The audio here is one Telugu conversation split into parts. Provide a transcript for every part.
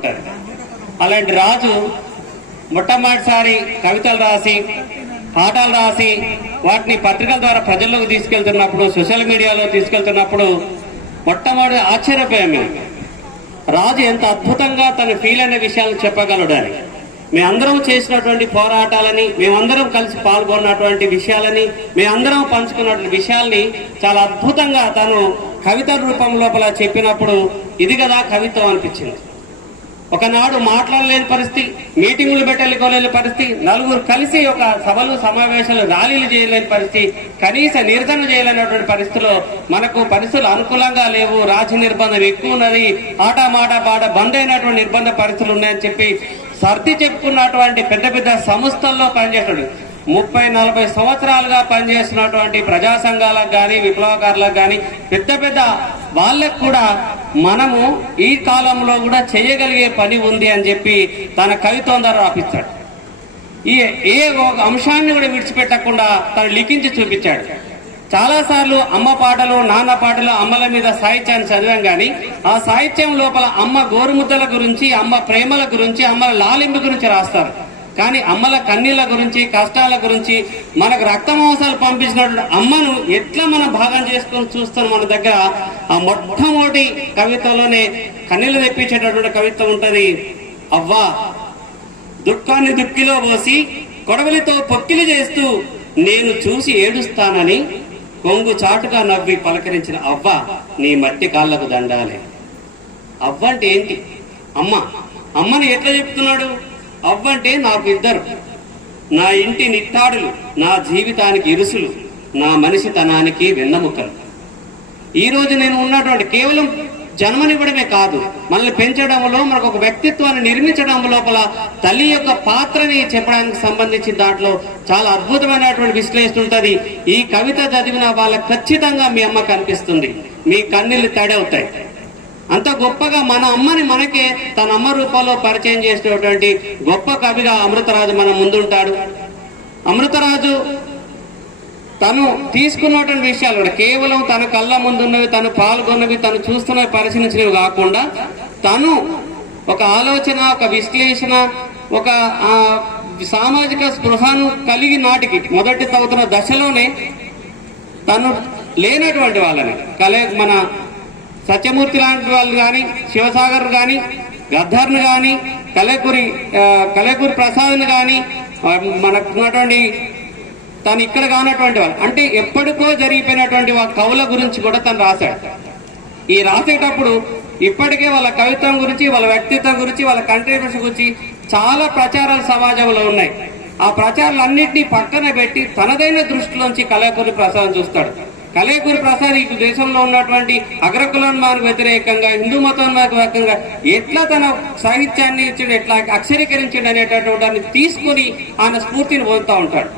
ఉంటుంది. అలాంటి రాజు మొట్టమొదటిసారి కవితలు రాసి పాఠాలు రాసి వాటిని పత్రికల ద్వారా ప్రజల్లోకి తీసుకెళ్తున్నప్పుడు, సోషల్ మీడియాలో తీసుకెళ్తున్నప్పుడు మొట్టమొదటి ఆశ్చర్యపోయాము. రాజు ఎంత అద్భుతంగా తన ఫీల్ అనే విషయాలను చెప్పగలడు అని. మేమందరం చేసినటువంటి పోరాటాలని, మేమందరం కలిసి పాల్గొన్నటువంటి విషయాలని, మేమందరం పంచుకున్నటువంటి విషయాల్ని చాలా అద్భుతంగా తను కవిత రూపం లోపల చెప్పినప్పుడు ఇది కదా కవిత్వం అనిపించింది. ఒకనాడు మాట్లాడలేని పరిస్థితి, మీటింగులు పెట్టలేని పరిస్థితి, నలుగురు కలిసి ఒక సభలు సమావేశాలు ర్యాలీలు చేయలేని పరిస్థితి, కనీస నిర్ధన చేయలేనటువంటి పరిస్థితిలో మనకు పరిస్థితులు అనుకూలంగా లేవు, రాజ్య నిర్బంధం ఎక్కువ ఉన్నది, ఆట మాట పాట బంద్ అయినటువంటి నిర్బంధ పరిస్థితులు ఉన్నాయని చెప్పి సర్ది చెప్పుకున్నటువంటి పెద్ద పెద్ద సంస్థల్లో పనిచేస్తాడు. 30-40 సంవత్సరాలుగా పనిచేస్తున్నటువంటి ప్రజా సంఘాలకు కానీ, విప్లవకారులకు కానీ, పెద్ద పెద్ద వాళ్ళకు కూడా మనము ఈ కాలంలో కూడా చేయగలిగే పని ఉంది అని చెప్పి తన కవిత్వం ద్వారా రాపిస్తాడు. ఏ ఒక అంశాన్ని కూడా విడిచిపెట్టకుండా తను లిఖించి చూపించాడు. చాలాసార్లు అమ్మ పాటలు, నాన్న పాటలు, అమ్మల మీద సాహిత్యాన్ని చదివాం కానీ ఆ సాహిత్యం లోపల అమ్మ గోరుముద్దల గురించి, అమ్మ ప్రేమల గురించి, అమ్మల లాలింపు గురించి రాస్తారు. కానీ అమ్మల కన్నీళ్ళ గురించి, కష్టాల గురించి, మనకు రక్తమాంసాలు పంపించినటువంటి అమ్మను ఎట్లా మనం భాగం చేసుకొని చూస్తాం మన దగ్గర. ఆ మొట్టమొదటి కవితలోనే కన్నీళ్ళు తెప్పించేటటువంటి కవిత్వం ఉంటది. అవ్వా దుఃఖాన్ని దుక్కిలో పోసి కొడవలితో పొక్కిలి చేస్తూ నేను చూసి ఏడుస్తానని కొంగు చాటుగా నవ్వి పలకరించిన అవ్వ నీ మట్టి కాళ్ళకు దండాలే. అవ్వ అంటే ఏంటి? అమ్మ. అమ్మని ఎట్లా చెప్తున్నాడు? అవ్వంటే నాకు ఇద్దరు, నా ఇంటి నిట్టాడులు, నా జీవితానికి ఇరుసులు, నా మనిషితనానికి వెన్నముక్కలు. ఈరోజు నేను ఉన్నటువంటి కేవలం జన్మనివ్వడమే కాదు, మనల్ని పెంచడంలో, మనకు ఒక వ్యక్తిత్వాన్ని నిర్మించడం లోపల తల్లి యొక్క పాత్రని చెప్పడానికి సంబంధించి దాంట్లో చాలా అద్భుతమైనటువంటి విశ్లేషణ ఉంటుంది. ఈ కవిత చదివిన వాళ్ళకి ఖచ్చితంగా మీ అమ్మ కనిపిస్తుంది, మీ కన్నీళ్ళు తడవుతాయి. అంత గొప్పగా మన అమ్మని మనకే తన అమ్మ రూపంలో పరిచయం చేసినటువంటి గొప్ప కవిగా అమృతరాజు మన ముందుంటాడు. అమృతరాజు తను తీసుకున్నటువంటి విషయాలు కూడా కేవలం తన కళ్ళ ముందున్నవి, తను పాల్గొన్నవి, తను చూస్తున్నవి, పరిశీలించినవి కాకుండా తను ఒక ఆలోచన, ఒక విశ్లేషణ, ఒక సామాజిక స్పృహను కలిగి నాటికి మొదటి తవ్వుతున్న దశలోనే తను లేనటువంటి వాళ్ళని మన సత్యమూర్తి లాంటి వాళ్ళు కానీ, శివసాగర్ కానీ, గద్దర్ను కానీ, కలేకూరి ప్రసాద్ని కానీ, మనకున్నటువంటి తను ఇక్కడ కానటువంటి వాళ్ళు అంటే ఎప్పటికో జరిగిపోయినటువంటి కవుల గురించి కూడా తను రాశాడు. ఈ రాసేటప్పుడు ఇప్పటికే వాళ్ళ కవిత్వం గురించి, వాళ్ళ వ్యక్తిత్వం గురించి, వాళ్ళ కంట్రిబ్యూషన్ గురించి చాలా ప్రచారాలు సమాజంలో ఉన్నాయి. ఆ ప్రచారాలన్నింటినీ పక్కన పెట్టి తనదైన దృష్టిలోంచి కలేకూరి ప్రసాద్ చూస్తాడు. కలేకూరి ప్రసాద్ ఈ దేశంలో ఉన్నటువంటి అగ్రకులానికి వ్యతిరేకంగా, హిందూ మతానికి వ్యతిరేకంగా ఎట్లా తన సాహిత్యాన్ని ఇచ్చాడు, ఎట్లా అక్షరీకరించాడు అనేటటువంటి దాన్ని తీసుకుని ఆయన స్ఫూర్తిని పొందుతూ ఉంటాడు.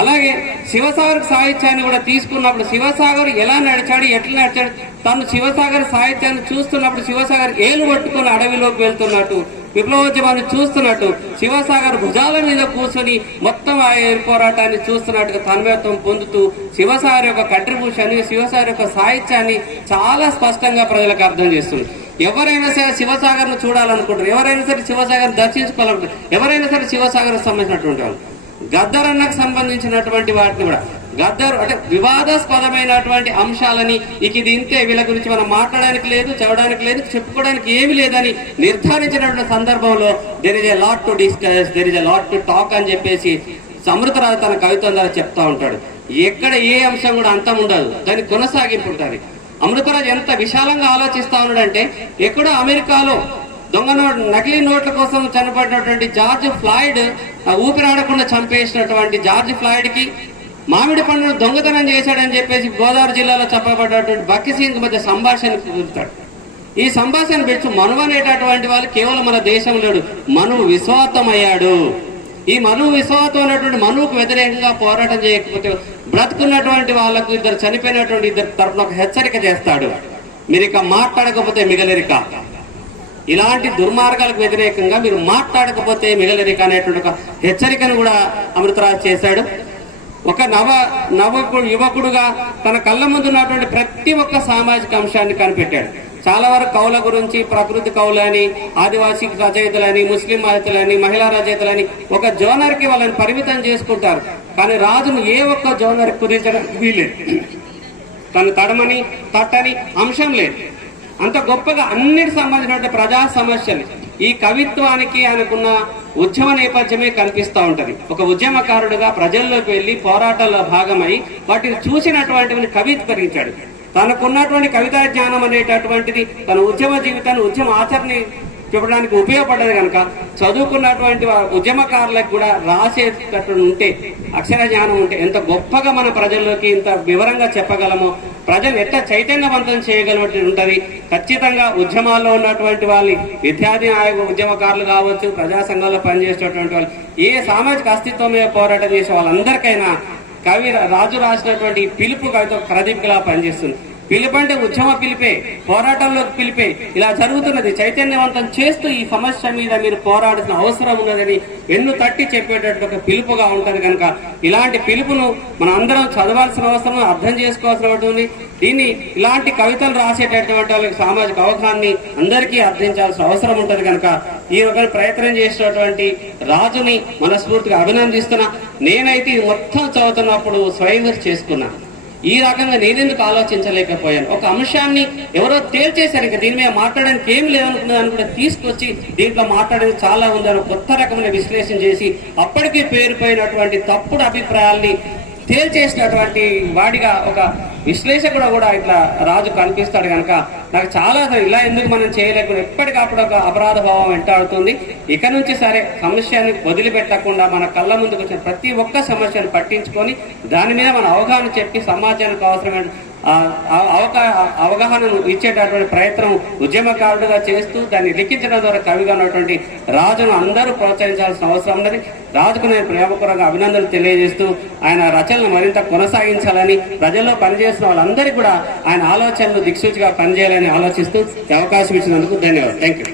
అలాగే శివసాగర్ సాహిత్యాన్ని కూడా తీసుకున్నప్పుడు శివసాగర్ ఎలా నడిచాడు, ఎట్లా నడిచాడు, తను శివసాగర్ సాహిత్యాన్ని చూస్తున్నప్పుడు శివసాగర్ ఏలు పట్టుకుని అడవిలోకి వెళ్తున్నట్టు, విప్లవోద్యమాన్ని చూస్తున్నట్టు, శివసాగర్ భుజాల మీద కూర్చొని మొత్తం ఆ పోరాటాన్ని చూస్తున్నట్టుగా తన్మయత్వం పొందుతూ శివసాగర్ యొక్క కంట్రిబ్యూషన్, శివసాగర్ యొక్క సాహిత్యాన్ని చాలా స్పష్టంగా ప్రజలకు అర్థం చేస్తుంది. ఎవరైనా సరే శివసాగర్ను చూడాలనుకుంటారు, ఎవరైనా సరే శివసాగర్ దర్శించుకోవాలనుకుంటారు, ఎవరైనా సరే శివసాగర్ సంబంధించినటువంటి వాళ్ళు. గద్దర్ అన్నకు సంబంధించినటువంటి వాటిని కూడా గద్దర్ అంటే వివాదాస్పదమైనటువంటి అంశాలని ఇది ఇంతే, వీళ్ళ గురించి మనం మాట్లాడడానికి లేదు, చదవడానికి లేదు, చెప్పుకోవడానికి ఏమి లేదని నిర్ధారించినటువంటి సందర్భంలో there is a lot to discuss, there is a lot to talk అని చెప్పేసి అమృతరాజు తన కవిత్వం ద్వారా చెప్తా ఉంటాడు. ఎక్కడ ఏ అంశం కూడా అంతం ఉండదు, దానికి కొనసాగింపు ఉంటుంది. అమృతరాజు ఎంత విశాలంగా ఆలోచిస్తా ఉన్నాడంటే ఎక్కడో అమెరికాలో నకిలీ నోట్ల కోసం చనిపడినటువంటి జార్జ్ ఫ్లాయిడ్, ఊపిరాడకుండా చంపేసినటువంటి జార్జ్ ఫ్లాయిడ్ కి మామిడి పండును దొంగతనం చేశాడని చెప్పేసి గోదావరి జిల్లాలో చెప్పబడ్డటువంటి బక్కి సింగ్ మధ్య సంభాషణ కుదురుతాడు. ఈ సంభాషణ పెట్టి మనువు అనేటటువంటి వాళ్ళు కేవలం మన దేశంలో మనువు విశ్వాసమయ్యాడు. ఈ మనువు విశ్వాసం అనేటువంటి మనువుకు వ్యతిరేకంగా పోరాటం చేయకపోతే బ్రతుకున్నటువంటి వాళ్ళకు చనిపోయినటువంటి ఇద్దరు తరపున ఒక హెచ్చరిక చేస్తాడు, మీరు ఇక మాట్లాడకపోతే మిగలరిక, ఇలాంటి దుర్మార్గాలకు వ్యతిరేకంగా మీరు మాట్లాడకపోతే మిగలరిక అనేటువంటి ఒక హెచ్చరికను కూడా అమృతరాజు చేశాడు. ఒక యువకుడుగా తన కళ్ళ ముందు ఉన్నటువంటి ప్రతి ఒక్క సామాజిక అంశాన్ని కనిపెట్టాడు. చాలా వరకు కవుల గురించి ప్రకృతి కవులని, ఆదివాసీ రచయితలని, ముస్లిం రచయితలని, మహిళా రచయితలని ఒక జోనర్ కి వాళ్ళని పరిమితం చేసుకుంటారు. కానీ రాజును ఏ ఒక్క జోనర్ కుదించడానికి వీలేదు. తను తట్టని అంశం లేదు. అంత గొప్పగా అన్నిటి సంబంధించిన ప్రజా సమస్యలు ఈ కవిత్వానికి ఆయనకున్న ఉద్యమ నేపథ్యమే కనిపిస్తూ ఉంటది. ఒక ఉద్యమకారుడుగా ప్రజల్లోకి వెళ్లి పోరాటాల్లో భాగమై వాటిని చూసినటువంటివి కవిత్వరించాడు. తనకున్నటువంటి కవితా జ్ఞానం అనేటటువంటిది తన ఉద్యమ జీవితాన్ని, ఉద్యమ ఆచరణ చెప్పడానికి ఉపయోగపడ్డది కనుక చదువుకున్నటువంటి ఉద్యమకారులకు కూడా రాసేటట్టు ఉంటే, అక్షర జ్ఞానం ఉంటే ఎంత గొప్పగా మన ప్రజల్లోకి ఇంత వివరంగా చెప్పగలమో, ప్రజలు ఎట్లా చైతన్యవంతం చేయగలిగినట్టు ఉంటుంది. ఖచ్చితంగా ఉద్యమాల్లో ఉన్నటువంటి వాళ్ళని, విద్యార్థి నాయకులు ఉద్యమకారులు కావచ్చు, ప్రజా సంఘాల్లో పనిచేసేటటువంటి వాళ్ళు, ఏ సామాజిక అస్తిత్వం మీద పోరాటం చేసే వాళ్ళందరికైనా రాజు రాసినటువంటి పిలుపు కవిత ప్రదీప్గా పనిచేస్తుంది. పిలుపు అంటే ఉద్యమ పిలిపే, పోరాటంలోకి పిలిపే. ఇలా జరుగుతున్నది. చైతన్యవంతం చేస్తూ ఈ సమస్య మీద మీరు పోరాడాల్సిన అవసరం ఉన్నదని వెన్ను తట్టి చెప్పేటట్టు ఒక పిలుపుగా ఉంటది. కనుక ఇలాంటి పిలుపును మన అందరం చదవాల్సిన అవసరం, అర్థం చేసుకోవాల్సిన ఉంటుంది. దీన్ని ఇలాంటి కవితలు రాసేటటువంటి వాళ్ళకి సామాజిక అవగాహనని అందరికీ అర్థించాల్సిన అవసరం ఉంటది. కనుక ఈ రకమైన ప్రయత్నం చేసినటువంటి రాజుని మనస్ఫూర్తిగా అభినందిస్తున్నా. నేనైతే ఇది మొత్తం చదువుతున్నప్పుడు స్వయం చేసుకున్నా. ఈ రకంగా నేనెందుకు ఆలోచించలేకపోయాను? ఒక అంశాన్ని ఎవరో తేల్చేశారు, ఇంకా దీని మీద మాట్లాడడానికి ఏం లేదనుకున్నదాన్ని కూడా తీసుకొచ్చి దీంట్లో మాట్లాడేది చాలా ఉందని కొత్త రకమైన విశ్లేషణ చేసి అప్పటికే పేరుపోయినటువంటి తప్పుడు అభిప్రాయాల్ని తేల్చేసినటువంటి వాడిగా ఒక విశ్లేషకుడు కూడా ఇట్లా రాజు కనిపిస్తాడు. కనుక నాకు చాలా ఇలా ఎందుకు మనం చేయలేకుండా ఎప్పటికప్పుడు ఒక అపరాధ భావం వెంటాడుతుంది. ఇక నుంచి సరే సమస్యని వదిలిపెట్టకుండా మన కళ్ళ ముందుకు వచ్చిన ప్రతి ఒక్క సమస్యను పట్టించుకొని దాని మీద మన అవగాహన చెప్పి సమాజానికి అవసరమైన అవగాహనను ఇచ్చేటటువంటి ప్రయత్నం ఉద్యమకారుడుగా చేస్తూ దాన్ని లిఖించడం ద్వారా కవిగా ఉన్నటువంటి రాజును అందరూ ప్రోత్సహించాల్సిన అవసరం ఉన్నది. రాజుకు నేను ప్రేమపూర్వక అభినందనలు తెలియజేస్తూ ఆయన రచనలు మరింత కొనసాగించాలని, ప్రజల్లో పనిచేస్తున్న వాళ్ళందరికీ కూడా ఆయన ఆలోచనలు దిక్సూచిగా పనిచేయాలని ఆలోచిస్తూ అవకాశం ఇచ్చినందుకు ధన్యవాదాలు. Thank you.